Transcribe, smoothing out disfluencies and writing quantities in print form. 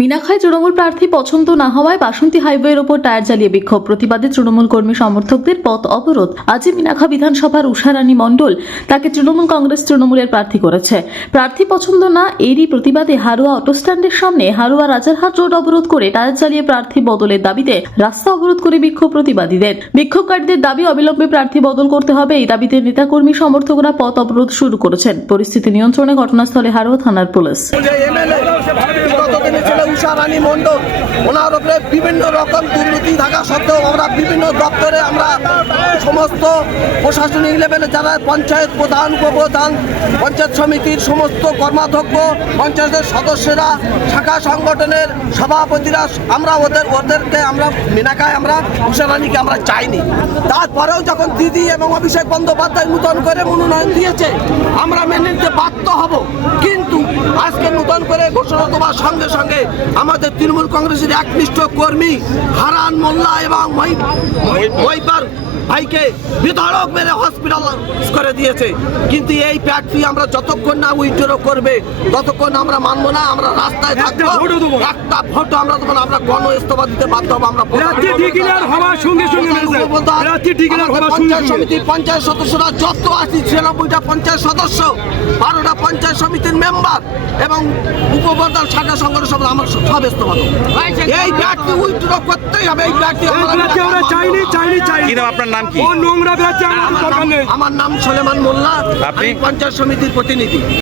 মিনাখায় তৃণমূল প্রার্থী পছন্দ না হওয়ায় বাসন্তী হাইওয়ের ওপর টায়ার জ্বালিয়ে বিক্ষোভ। প্রতিবাদে তৃণমূল কর্মী সমর্থকদের পথ অবরোধ। আজই মিনাখা বিধানসভার উষারানী মণ্ডল তাকে তৃণমূলের প্রার্থী করেছে। প্রার্থী পছন্দ না, এরই প্রতিবাদে হারোয়া অটো স্ট্যান্ডের সামনে হারোয়া রাজারহাট রোড অবরোধ করে টায়ার জ্বালিয়ে প্রার্থী বদলের দাবিতে রাস্তা অবরোধ করে বিক্ষোভ প্রতিবাদীদের। বিক্ষোভকারীদের দাবি অবিলম্বে প্রার্থী বদল করতে হবে। এই দাবিতে নেতাকর্মী সমর্থকরা পথ অবরোধ শুরু করেছেন। পরিস্থিতি নিয়ন্ত্রণে ঘটনাস্থলে হারোয়া থানার পুলিশ। উষারানী মণ্ডল ওনার উপরে বিভিন্ন রকম দুর্নীতি থাকা সত্ত্বেও আমরা বিভিন্ন দপ্তরে আমরা সমস্ত প্রশাসনিক লেভেলে যারা পঞ্চায়েত প্রধান, উপপ্রধান, পঞ্চায়েত সমিতির সমস্ত কর্মাধ্যক্ষ, পঞ্চায়েতের সদস্যরা, শাখা সংগঠনের সভাপতিরা, আমরা ওদেরকে আমরা মিনাখায় আমরা উষারানীকে আমরা চাইনি। তারপরেও যখন দিদি এবং অভিষেক বন্দ্যোপাধ্যায় নূতন করে মনোনয়ন দিয়েছে আমরা মেনে নিতে বাধ্য হব। কিন্তু আজকে নূতন করে ঘোষণা দেওয়ার সঙ্গে সঙ্গে আমাদের তৃণমূল কংগ্রেসের একনিষ্ঠ কর্মী হারান মোল্লা এবং মহিপার ভাইকে বিধারক মেরে হসপিটাল করে দিয়েছে। কিন্তু এই প্রার্থী আমরা যতক্ষণ না উইথড্র করবে ততক্ষণ আমরা মানবো না। আমরা রাস্তায় থাকবো, একটা ভোট আমরা তখন আমরা গণ ইস্তফা দিতে বাধ্য হবো। আমরা পঞ্চায়েত সমিতির পঞ্চায়েত সদস্যরা যত আছি 96টা পঞ্চায়েত সদস্য, 12টা পঞ্চায়েত সমিতির মেম্বার এবং উপপ্রধান, শাখা সংগঠন সব আমার সব ইস্তফা দেবো। এই প্রার্থী উইথড্র করতেই হবে। এই প্রার্থী আপনার নাম কি? আমার নাম সলেমান মোল্লা, আমি পঞ্চায়েত সমিতির প্রতিনিধি।